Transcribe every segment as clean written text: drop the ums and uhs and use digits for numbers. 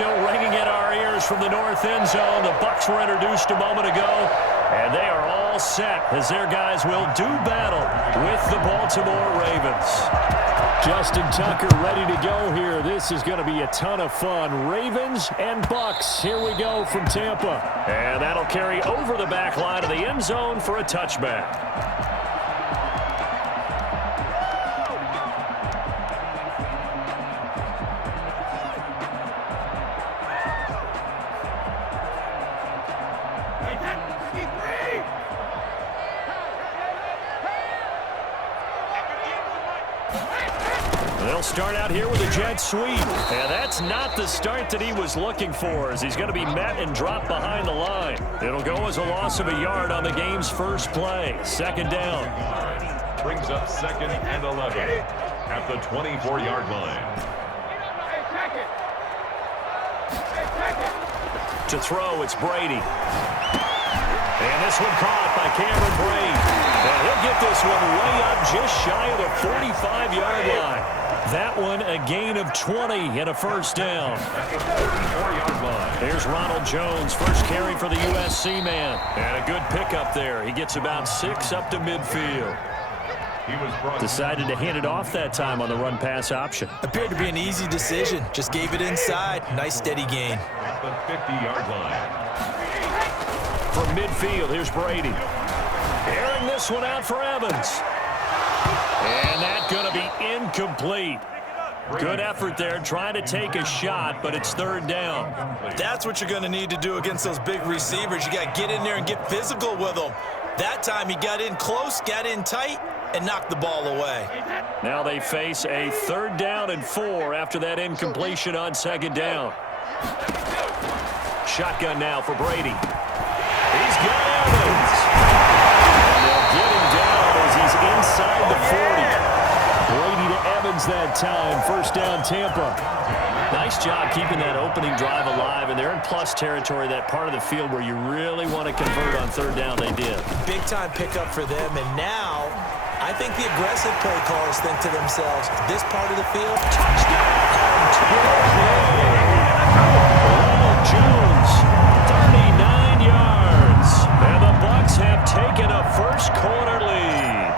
still ringing in our ears from the north end zone. The Bucs were introduced a moment ago, and they are all set as their guys will do battle with the Baltimore Ravens. Justin Tucker ready to go here. This is going to be a ton of fun. Ravens and Bucs. Here we go from Tampa. And that'll carry over the back line of the end zone for a touchback. They'll start out here with a jet sweep. And that's not the start that he was looking for, as he's going to be met and dropped behind the line. It'll go as a loss of a yard on the game's first play. Second down. Brings up 2nd and 11 at the 24-yard line. To throw, it's Brady. And this one caught by Cameron Brate. And he'll get this one way up just shy of the 45-yard line. That one a gain of 20 and a first down. Here's Ronald Jones, first carry for the USC man. And a good pickup there. He gets about 6 up to midfield. Decided to hand it off that time on the run-pass option. Appeared to be an easy decision. Just gave it inside. Nice steady gain. At the 50-yard line. From midfield, here's Brady. Airing this one out for Evans. And that's going to be incomplete. Good effort there, trying to take a shot, but it's third down. That's what you're going to need to do against those big receivers. You got to get in there and get physical with them. That time he got in close, got in tight, and knocked the ball away. Now they face a 3rd down and 4 after that incompletion on 2nd down. Shotgun now for Brady. He's got Evans. And they'll get him down as he's inside the 40. Brady to Evans that time. First down, Tampa. Nice job keeping that opening drive alive, and they're in plus territory, that part of the field where you really want to convert on 3rd down. They did. Big-time pickup for them, and now I think the aggressive play callers think to themselves, this part of the field, touchdown! Ronald Jones, 39 yards, and the Bucs have taken a first-quarter lead.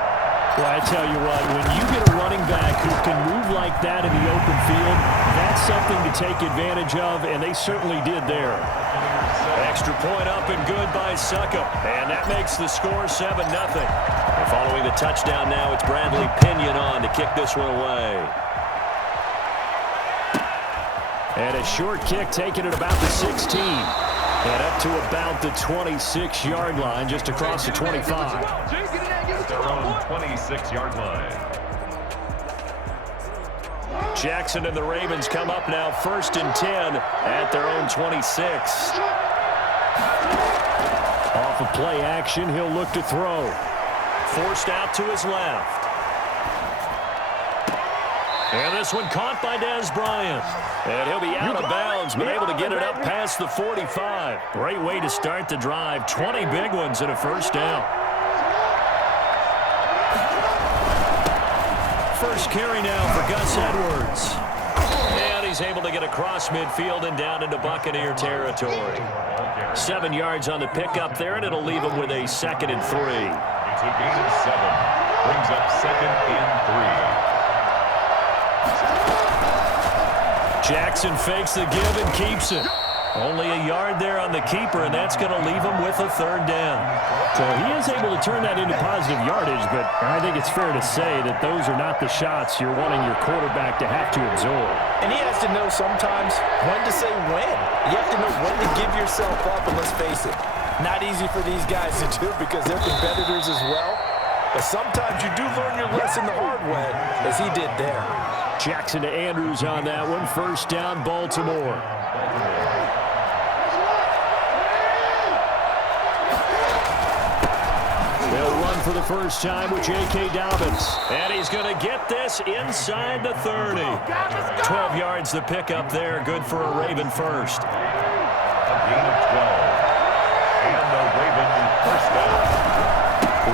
Well, I tell you what, when you get a running back who can move like that in the open field, that's something to take advantage of, and they certainly did there. Extra point up and good by Succop, and that makes the score 7-0. And following the touchdown now, it's Bradley Pinion on to kick this one away. And a short kick taken at about the 16. And up to about the 26-yard line, just across the 25. Their own 26-yard line. Jackson and the Ravens come up now 1st and 10 at their own 26. Off of play action, he'll look to throw. Forced out to his left. And this one caught by Dez Bryant. And he'll be out of bounds, but able to get it up past the 45. Great way to start the drive. 20 big ones and a first down. First carry now for Gus Edwards. And he's able to get across midfield and down into Buccaneer territory. 7 yards on the pickup there, and it'll leave him with a 2nd and 3. It's a gain of 7. Brings up 2nd and 3. Jackson fakes the give and keeps it. Only a yard there on the keeper, and that's going to leave him with a 3rd down. So he is able to turn that into positive yardage, but I think it's fair to say that those are not the shots you're wanting your quarterback to have to absorb. And he has to know sometimes when to say when. You have to know when to give yourself up, and let's face it, not easy for these guys to do because they're competitors as well. But sometimes you do learn your lesson the hard way, as he did there. Jackson to Andrews on that one. First down, Baltimore. They'll run for the first time with J.K. Dobbins. And he's going to get this inside the 30. 12 yards the pickup there. Good for a Raven first. A gain of 12. And the Raven first down.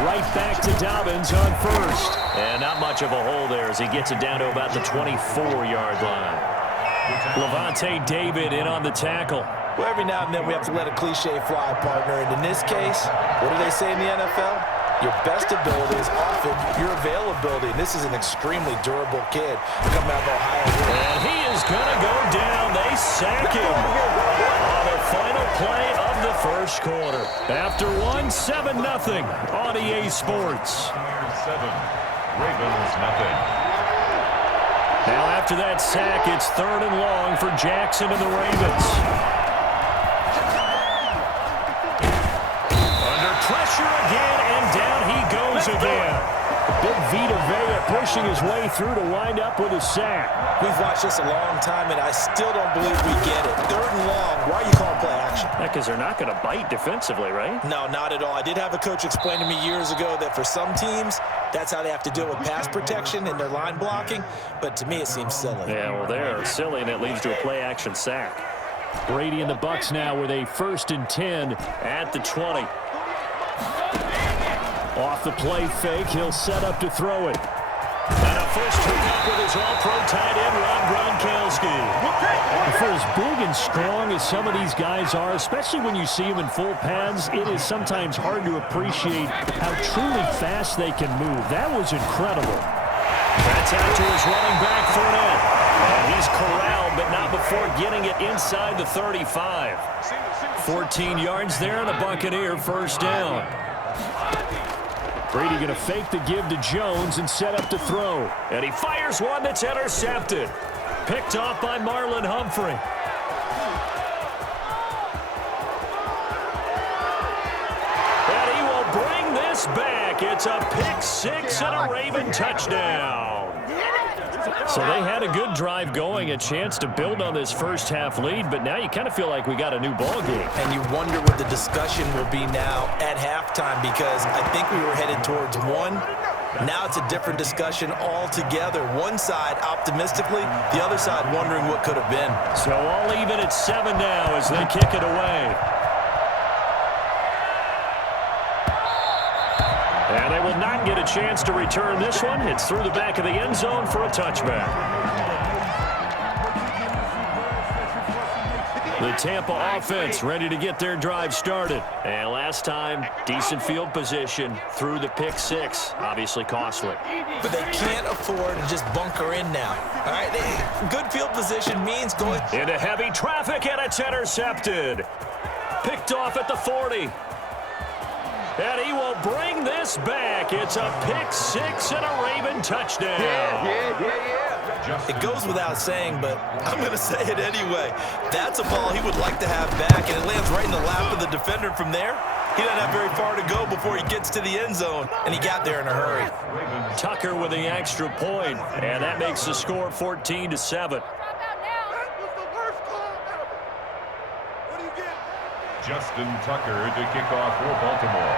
Right back to Dobbins on first. And not much of a hole there as he gets it down to about the 24-yard line. Levante David in on the tackle. Well, every now and then we have to let a cliche fly, partner. And in this case, what do they say in the NFL? Your best ability is often your availability. And this is an extremely durable kid coming out of Ohio. And he is going to go down. They sack him on the final play of the first quarter. After 7-0 on EA Sports. 7, Ravens nothing. Now after that sack, it's 3rd and long for Jackson and the Ravens. Under pressure again, and down he goes again. Big Vita Vea pushing his way through to wind up with a sack. We've watched this a long time, and I still don't believe we get it. 3rd and long, why are you calling play action? Because they're not going to bite defensively, right? No, not at all. I did have a coach explain to me years ago that for some teams, that's how they have to deal with pass protection and their line blocking. But to me, it seems silly. Yeah, well, they're silly, and it leads to a play-action sack. Brady and the Bucs now with a 1st and 10 at the 20. Off the play fake, he'll set up to throw it. And a first pickup with his all-pro tight end, Rob Gronkowski. For as big and strong as some of these guys are, especially when you see them in full pads, it is sometimes hard to appreciate how truly fast they can move. That was incredible. That's out to his running back, Fournette. And he's corralled, but not before getting it inside the 35. 14 yards there, and a Buccaneer 1st down. Brady going to fake the give to Jones and set up to throw. And he fires one that's intercepted. Picked off by Marlon Humphrey. And he will bring this back. It's a pick 6 and a Raven touchdown. So they had a good drive going, a chance to build on this first half lead, but now you kind of feel like we got a new ball game. And you wonder what the discussion will be now at halftime, because I think we were headed towards 1. Now it's a different discussion altogether. One side optimistically, the other side wondering what could have been. So all even at 7 now as they kick it away. And they will not get a chance to return this one. It's through the back of the end zone for a touchback. The Tampa offense ready to get their drive started. And last time, decent field position through the pick 6. Obviously costly. But they can't afford to just bunker in now. All right, good field position means going into heavy traffic, and it's intercepted. Picked off at the 40. And he will bring this back. It's a pick 6 and a Raven touchdown. It goes without saying, but I'm going to say it anyway. That's a ball he would like to have back, and it lands right in the lap of the defender from there. He doesn't have very far to go before he gets to the end zone, and he got there in a hurry. Tucker with the extra point, and that makes the score 14-7. Justin Tucker to kick off for Baltimore.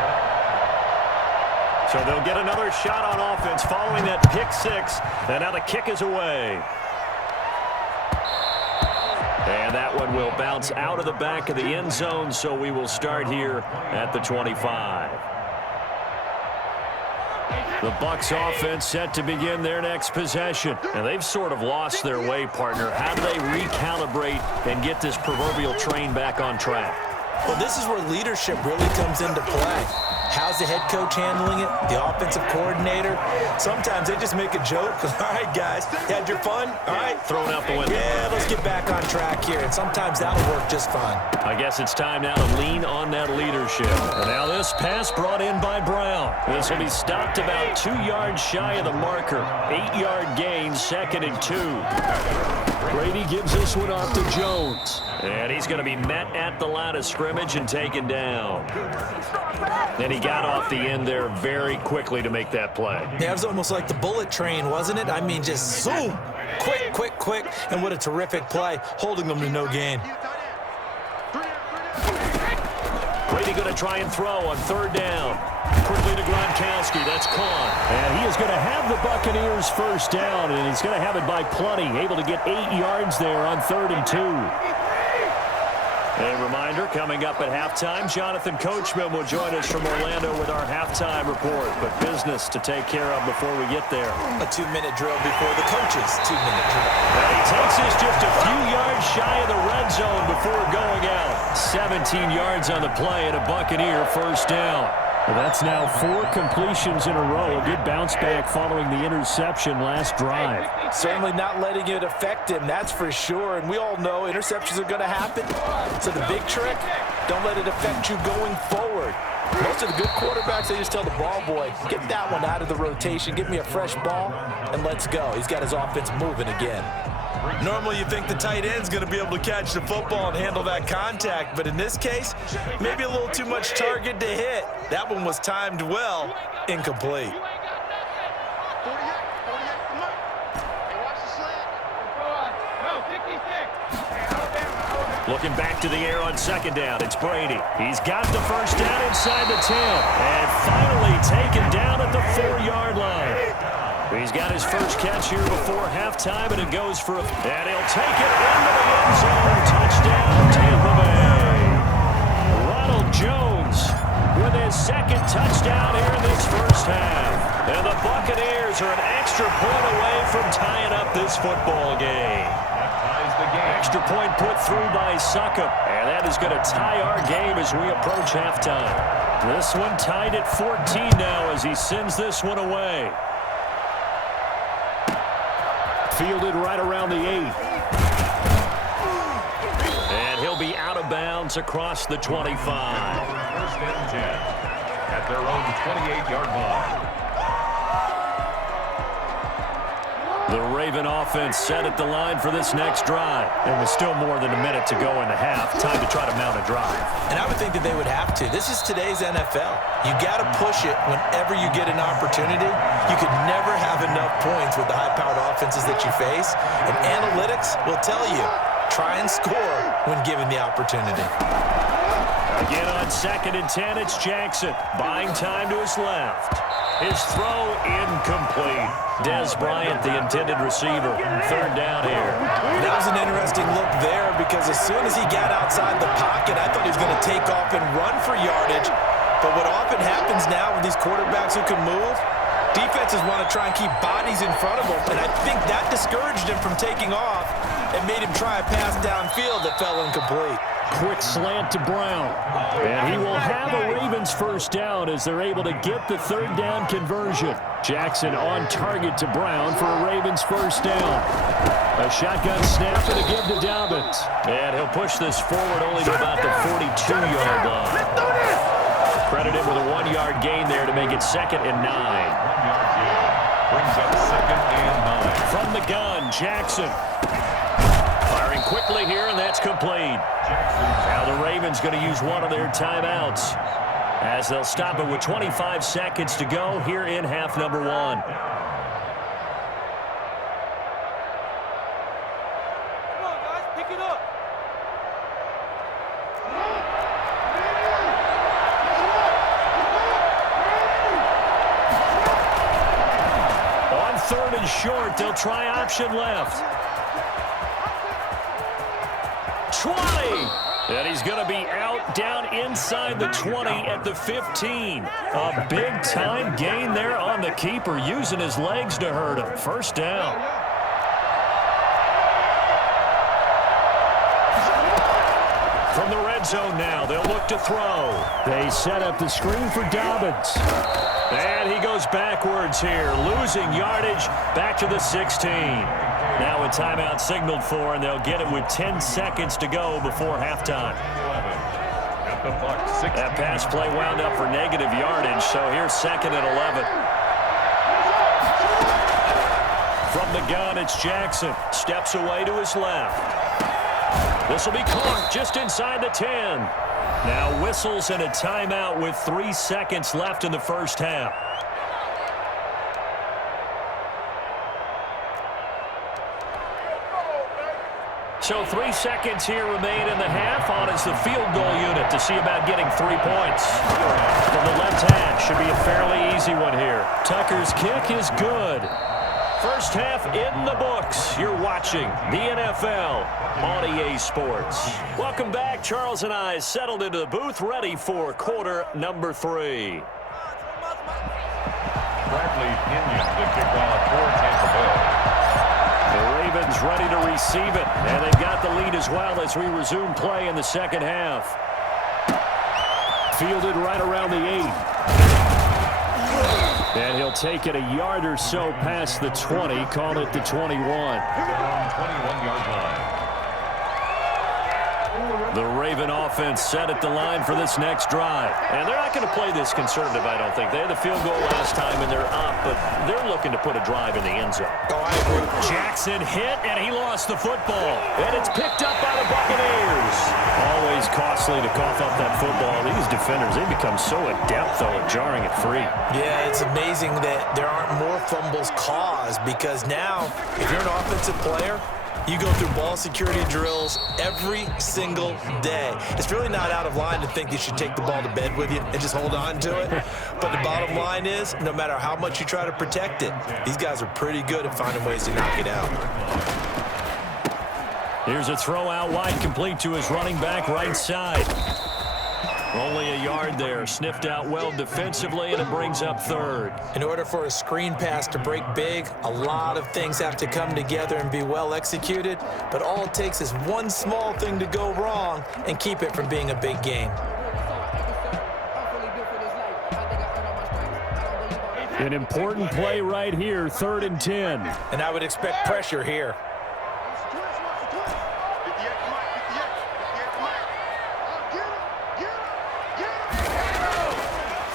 So they'll get another shot on offense following that pick 6. And now the kick is away. And that one will bounce out of the back of the end zone, so we will start here at the 25. The Bucs offense set to begin their next possession. And they've sort of lost their way, partner. How do they recalibrate and get this proverbial train back on track? Well, this is where leadership really comes into play. How's the head coach handling it? The offensive coordinator? Sometimes they just make a joke. All right, guys, you had your fun? All right. Thrown out the window. Yeah, let's get back on track here. And sometimes that'll work just fine. I guess it's time now to lean on that leadership. And now this pass brought in by Brown. This will be stopped about 2 yards shy of the marker. 8-yard gain, 2nd and 2. Brady gives this one off to Jones. And he's going to be met at the line of scrimmage and taken down. And he got off the end there very quickly to make that play. Yeah, it was almost like the bullet train, wasn't it? I mean, just zoom. Quick, quick, quick. And what a terrific play, holding them to no gain. Brady going to try and throw on 3rd down. Quickly to Gronkowski. That's caught. And he is going to have the Buccaneers 1st down, and he's going to have it by plenty. Able to get 8 yards there on 3rd and 2. And reminder, coming up at halftime, Jonathan Coachman will join us from Orlando with our halftime report. But business to take care of before we get there. A 2-minute drill before the coach's 2-minute drill. And he takes us just a few yards shy of the red zone before going out. 17 yards on the play and a Buccaneer first down. Well, that's now 4 completions in a row. A good bounce back following the interception last drive. Certainly not letting it affect him, that's for sure. And we all know interceptions are going to happen. So the big trick, don't let it affect you going forward. Most of the good quarterbacks, they just tell the ball boy, get that one out of the rotation, give me a fresh ball, and let's go. He's got his offense moving again. Normally you think the tight end's going to be able to catch the football and handle that contact, but in this case, maybe a little too much target to hit. That one was timed well, incomplete. Looking back to the air on second down, it's Brady. He's got the first down inside the 10, and finally taken down at the 4-yard line. He's got his first catch here before halftime, and it goes for a... And he'll take it into the end zone. Touchdown, Tampa Bay. Ronald Jones with his second touchdown here in this first half. And the Buccaneers are an extra point away from tying up this football game. Extra point put through by Succop. And that is going to tie our game as we approach halftime. This one tied at 14 now as he sends this one away. Fielded right around the 8. And he'll be out of bounds across the 25. First and 10 at their own 28-yard line. The Raven offense set at the line for this next drive. And with still more than a minute to go in the half, time to try to mount a drive. And I would think that they would have to. This is today's NFL. You got to push it whenever you get an opportunity. You could never have enough points with the high-powered offenses that you face. And analytics will tell you, try and score when given the opportunity. Again on second and 10, it's Jackson. Buying time to his left. His throw incomplete. Des Bryant, the intended receiver. Third down here. That was an interesting look there because as soon as he got outside the pocket, I thought he was going to take off and run for yardage. But what often happens now with these quarterbacks who can move, defenses want to try and keep bodies in front of them. And I think that discouraged him from taking off and made him try a pass downfield that fell incomplete. Quick slant to Brown. And he will have a Ravens first down as they're able to get the third down conversion. Jackson on target to Brown for a Ravens first down. A shotgun snap and a give to Dobbins. And he'll push this forward only to about the 42-yard line. Credit him with a 1-yard gain there to make it 2nd and 9. 1 yard gain brings up 2nd and 9. From the gun, Jackson. Firing quickly here, and that's complete. Now the Ravens going to use one of their timeouts as they'll stop it with 25 seconds to go here in half number 1. Come on, guys, pick it up. On 3rd and short, they'll try option left. 20. And he's going to be out down inside the 20 at the 15. A big-time gain there on the keeper, using his legs to hurt him. First down. From the red zone now, they'll look to throw. They set up the screen for Dobbins. And he goes backwards here, losing yardage back to the 16. Now a timeout signaled for, and they'll get it with 10 seconds to go before halftime. That pass play wound up for negative yardage, so here's 2nd and 11. From the gun, it's Jackson. Steps away to his left. This will be caught just inside the 10. Now whistles and a timeout with 3 seconds left in the first half. So 3 seconds here remain in the half. On is the field goal unit to see about getting 3 points. From the left hash, should be a fairly easy one here. Tucker's kick is good. First half in the books. You're watching the NFL on EA Sports. Welcome back. Charles and I settled into the booth, ready for quarter number 3. Bradley Pinion to kick off for Tampa Bay. The Ravens ready to receive it, and they've got the lead as well as we resume play in the second half. Fielded right around the 8. And he'll take it a yard or so past the 20, call it the 21. 21-yard line. The Raven offense set at the line for this next drive. And they're not going to play this conservative, I don't think. They had the field goal last time, and they're up, but they're looking to put a drive in the end zone. Oh, I agree. Jackson hit, and he lost the football. And it's picked up by the Buccaneers. Always costly to cough up that football. These defenders, they become so adept, though, at jarring it free. Yeah, it's amazing that there aren't more fumbles caused because now, if you're an offensive player, you go through ball security drills every single day. It's really not out of line to think you should take the ball to bed with you and just hold on to it. But the bottom line is, no matter how much you try to protect it, these guys are pretty good at finding ways to knock it out. Here's a throw out wide, complete to his running back right side. Only a yard there, sniffed out well defensively, and it brings up third. In order for a screen pass to break big, a lot of things have to come together and be well executed, but all it takes is one small thing to go wrong and keep it from being a big game. An important play right here, 3rd and 10. And I would expect pressure here.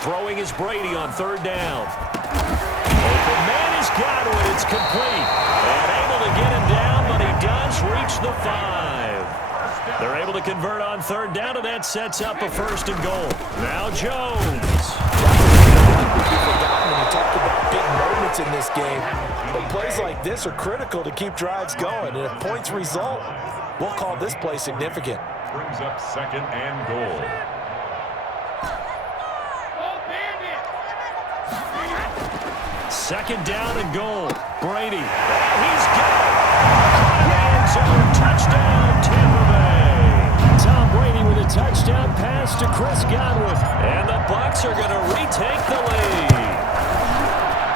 Throwing is Brady on 3rd down. Open man is Godwin. It's complete. And able to get him down, but he does reach the 5. They're able to convert on 3rd down, and that sets up a 1st and goal. Now Jones. Forgotten when you talk about big moments in this game, but plays like this are critical to keep drives going. And if points result, we'll call this play significant. Brings up 2nd and goal. Second down and goal. Brady. He's got it. End zone touchdown, Tampa Bay. Tom Brady with a touchdown pass to Chris Godwin. And the Bucs are going to retake the lead.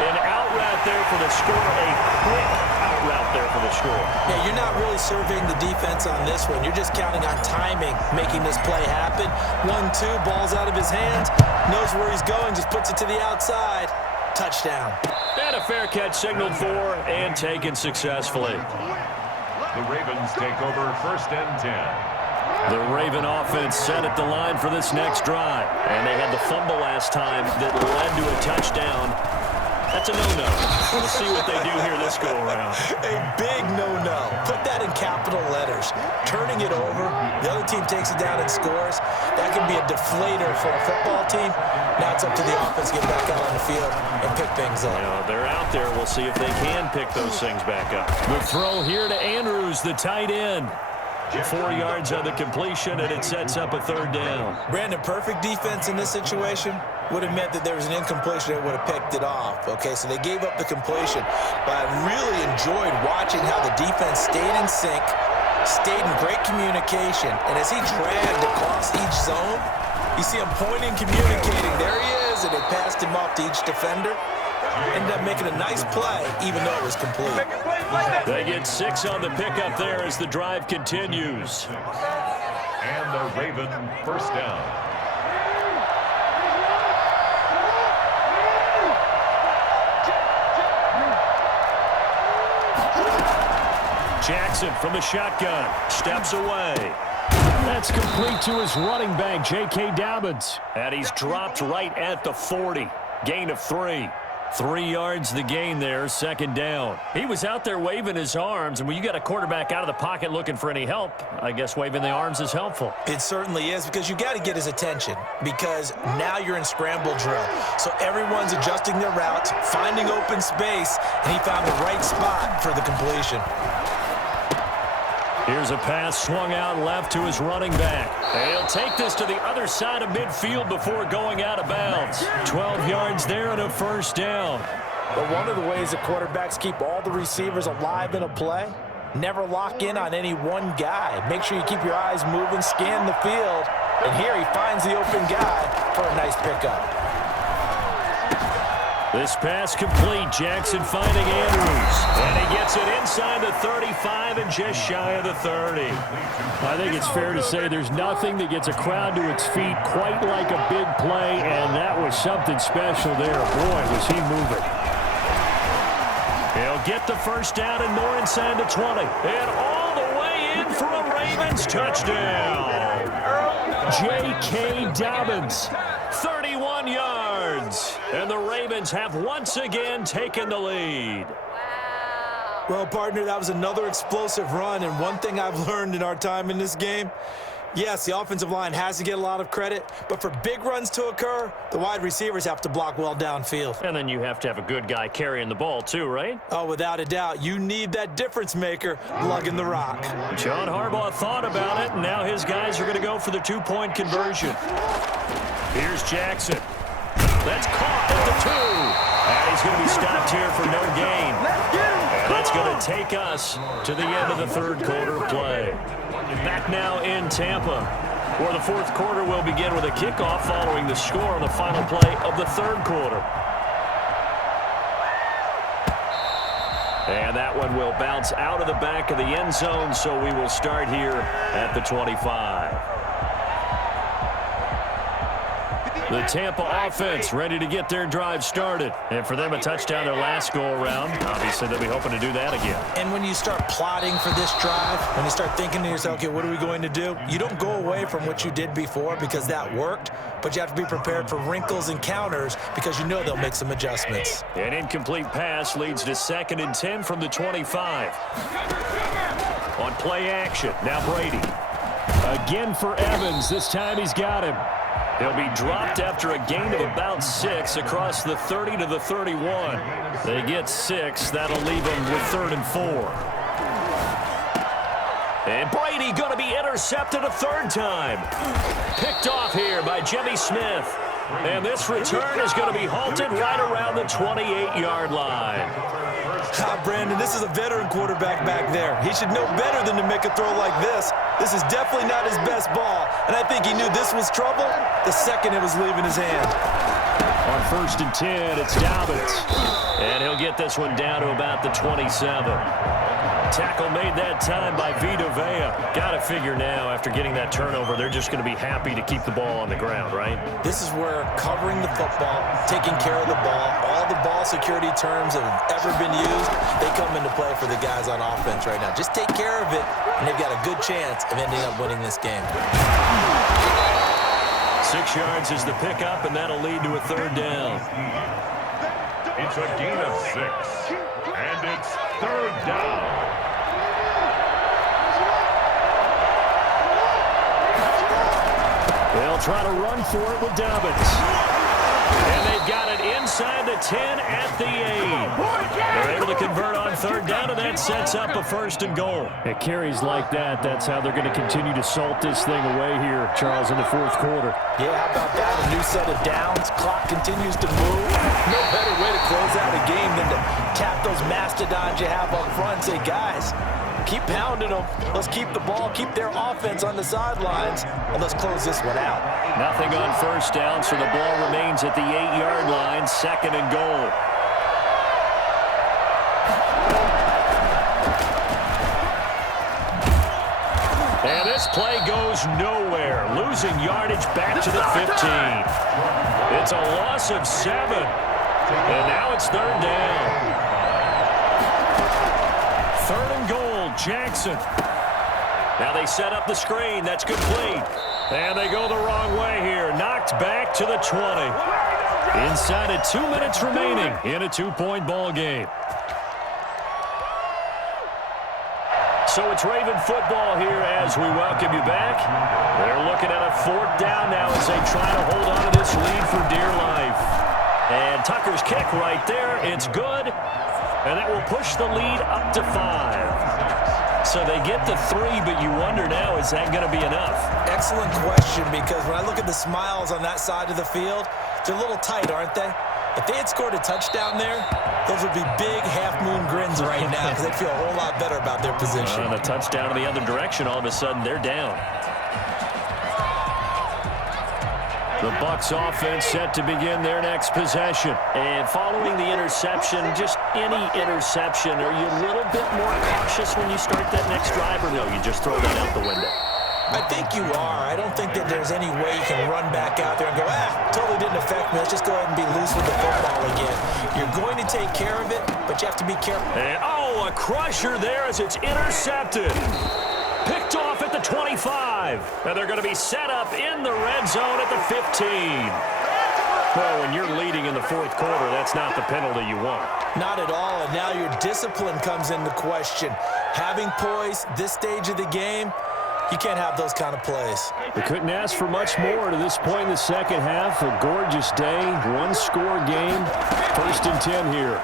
An out route there for the score. A quick out route there for the score. Yeah, you're not really surveying the defense on this one. You're just counting on timing, making this play happen. 1-2, ball's out of his hands. Knows where he's going, just puts it to the outside. Touchdown. And a fair catch signaled for and taken successfully. The Ravens take over 1st and 10. The Raven offense set at the line for this next drive. And they had the fumble last time that led to a touchdown. That's a no-no. We'll see what they do here this go-around. A big no-no. Put that in capital letters. Turning it over, the other team takes it down and scores. That can be a deflator for a football team. Now it's up to the offense to get back out on the field and pick things up. You know, they're out there. We'll see if they can pick those things back up. The throw here to Andrews, the tight end. 4 yards on the completion, and it sets up a 3rd down. Brandon, perfect defense in this situation would have meant that there was an incompletion that would have picked it off. Okay, so they gave up the completion, but I really enjoyed watching how the defense stayed in sync, stayed in great communication, and as he dragged across each zone, you see him pointing, communicating. There he is, and they passed him off to each defender. Ended up making a nice play, even though it was complete. They get 6 on the pickup there as the drive continues. And the Raven 1st down. Jackson from the shotgun steps away. That's complete to his running back, J.K. Dobbins. And he's dropped right at the 40. Gain of 3. 3 yards the gain there, 2nd down. He was out there waving his arms, and when you got a quarterback out of the pocket looking for any help, I guess waving the arms is helpful. It certainly is, because you got to get his attention, because now you're in scramble drill. So everyone's adjusting their routes, finding open space, and he found the right spot for the completion. Here's a pass swung out left to his running back. And he'll take this to the other side of midfield before going out of bounds. 12 yards there and a 1st down. But one of the ways that quarterbacks keep all the receivers alive in a play, never lock in on any one guy. Make sure you keep your eyes moving, scan the field, and here he finds the open guy for a nice pickup. This pass complete. Jackson finding Andrews. And he gets it inside the 35 and just shy of the 30. I think it's fair to say there's nothing that gets a crowd to its feet quite like a big play, and that was something special there. Boy, was he moving. He'll get the first down and more inside the 20. And all the way in for a Ravens touchdown. J.K. Dobbins, 31 yards. And the Ravens have once again taken the lead. Well, partner, that was another explosive run, and one thing I've learned in our time in this game, yes, the offensive line has to get a lot of credit, but for big runs to occur, the wide receivers have to block well downfield. And then you have to have a good guy carrying the ball too, right? Oh, without a doubt. You need that difference maker lugging the rock. John Harbaugh thought about it, and now his guys are going to go for the two-point conversion. Here's Jackson. That's caught at the 2. And he's going to be stopped here for no gain. And that's going to take us to the end of the third quarter play. Back now in Tampa, where the fourth quarter will begin with a kickoff following the score on the final play of the third quarter. And that one will bounce out of the back of the end zone, so we will start here at the 25. The Tampa offense ready to get their drive started. And for them, a touchdown their last go-around. Obviously, they'll be hoping to do that again. And when you start plotting for this drive, when you start thinking to yourself, okay, what are we going to do? You don't go away from what you did before because that worked, but you have to be prepared for wrinkles and counters because you know they'll make some adjustments. An incomplete pass leads to 2nd and 10 from the 25. On play action, now Brady. Again for Evans. This time he's got him. He'll be dropped after a gain of about 6 across the 30 to the 31. They get 6. That'll leave them with 3rd and 4. And Brady going to be intercepted a 3rd time. Picked off here by Jimmy Smith. And this return is going to be halted right around the 28-yard line. Brandon, this is a veteran quarterback back there. He should know better than to make a throw like this. This is definitely not his best ball, and I think he knew this was trouble the second it was leaving his hand. On 1st and 10, it's Dobbins. And he'll get this one down to about the 27. Tackle made that time by Vita Vea. Got to figure now, after getting that turnover, they're just going to be happy to keep the ball on the ground, right? This is where covering the football, taking care of the ball, all the ball security terms that have ever been used, they come into play for the guys on offense right now. Just take care of it, and they've got a good chance of ending up winning this game. 6 yards is the pickup, and that'll lead to a 3rd down. It's a gain of 6, and it's 3rd down. They'll try to run for it with Dobbins. And they've got it inside the 10 at the 8. They're able to convert on 3rd down, and that sets up a 1st and goal. It carries like that. That's how they're going to continue to salt this thing away here, Charles, in the fourth quarter. Yeah, how about that? A new set of downs. Clock continues to move. No better way to close out a game than to tap those mastodons you have up front and say, guys, keep pounding them. Let's keep the ball, keep their offense on the sidelines, and let's close this one out. Nothing on 1st down, so the ball remains at the 8-yard line, 2nd and goal. And this play goes nowhere, losing yardage back to the 15. It's a loss of 7, and now it's 3rd down. 3rd and goal, Jackson. Now they set up the screen. That's complete. And they go the wrong way here. Knocked back to the 20. Inside of 2 minutes remaining in a 2-point ball game. So it's Raven football here as we welcome you back. They're looking at a 4th down now as they try to hold on to this lead for dear life. And Tucker's kick right there. It's good. And that will push the lead up to 5. So they get the 3, but you wonder now, is that going to be enough? Excellent question, because when I look at the smiles on that side of the field, they're a little tight, aren't they? If they had scored a touchdown there, those would be big half-moon grins right now because they'd feel a whole lot better about their position. And a touchdown in the other direction, all of a sudden they're down. The Bucs offense set to begin their next possession. And following the interception, just any interception, are you a little bit more cautious when you start that next drive, or no, you just throw that out the window? I think you are. I don't think that there's any way you can run back out there and go, totally didn't affect me. Let's just go ahead and be loose with the football again. You're going to take care of it, but you have to be careful. And, a crusher there as it's intercepted. Picked off at the 25. And they're going to be set up in the red zone at the 15. Well, when you're leading in the fourth quarter, that's not the penalty you want. Not at all, and now your discipline comes into question. Having poise this stage of the game, you can't have those kind of plays. They couldn't ask for much more to this point in the second half. A gorgeous day, one-score game. 1st and 10 here.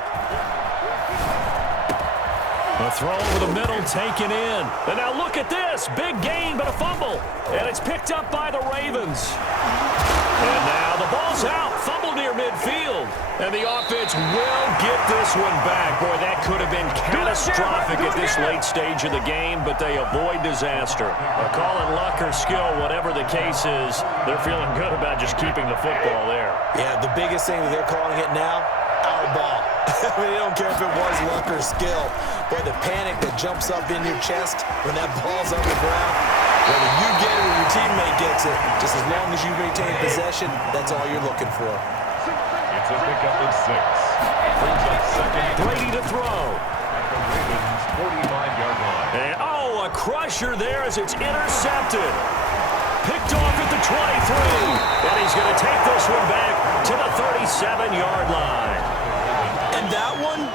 A throw over the middle taken in. And now look at this. Big gain, but a fumble. And it's picked up by the Ravens. And now the ball's out. Fumble near midfield. And the offense will get this one back. Boy, that could have been catastrophic at this late stage of the game, but they avoid disaster. Call it luck or skill, whatever the case is, they're feeling good about just keeping the football there. Yeah, the biggest thing that they're calling it now, our ball. I mean, they don't care if it was luck or skill. Boy, the panic that jumps up in your chest when that ball's on the ground, whether you get it or your teammate gets it, just as long as you maintain possession, that's all you're looking for. It's a pickup of 6. Brings up second. Brady to throw. At the Ravens' 45-yard line. And, a crusher there as it's intercepted. Picked off at the 23. And he's going to take this one back to the 37-yard line. And that one,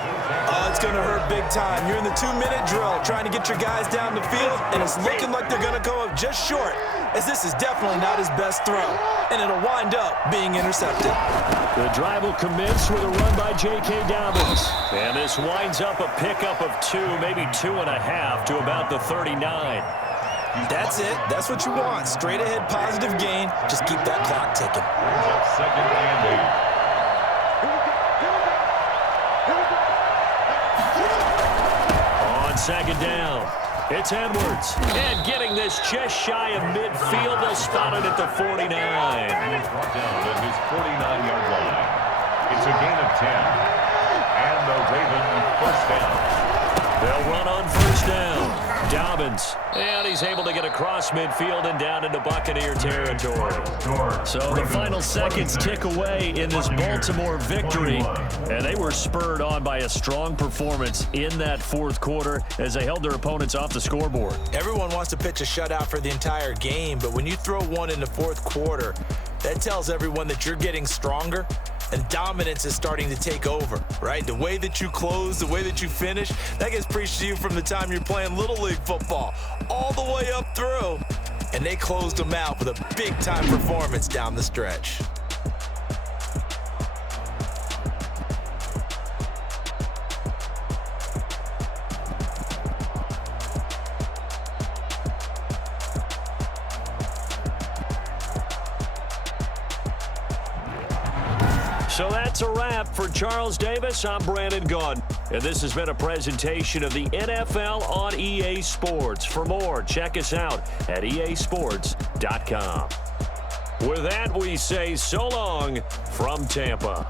it's going to hurt big time. You're in the 2-minute drill trying to get your guys down the field, and it's looking like they're going to go up just short, as this is definitely not his best throw, and it'll wind up being intercepted. The drive will commence with a run by J.K. Dobbins. And this winds up a pickup of 2, maybe 2.5 to about the 39. That's it. That's what you want. Straight ahead positive gain. Just keep that clock ticking. Brings up second and 8. On second down, it's Edwards. And getting this just shy of midfield, they'll spot it at the 49. He's brought down at his 49-yard line. It's a gain of 10. And the Ravens first down. They'll run on first down. Dobbins. And he's able to get across midfield and down into Buccaneer territory. So the final seconds tick away in this Baltimore victory. And they were spurred on by a strong performance in that fourth quarter as they held their opponents off the scoreboard. Everyone wants to pitch a shutout for the entire game, but when you throw one in the fourth quarter, that tells everyone that you're getting stronger and dominance is starting to take over, right? The way that you close, the way that you finish, that gets preached to you from the time you're playing Little League football all the way up through. And they closed them out with a big-time performance down the stretch. So that's a wrap for Charles Davis. I'm Brandon Gaudin, and this has been a presentation of the NFL on EA Sports. For more, check us out at easports.com. With that, we say so long from Tampa.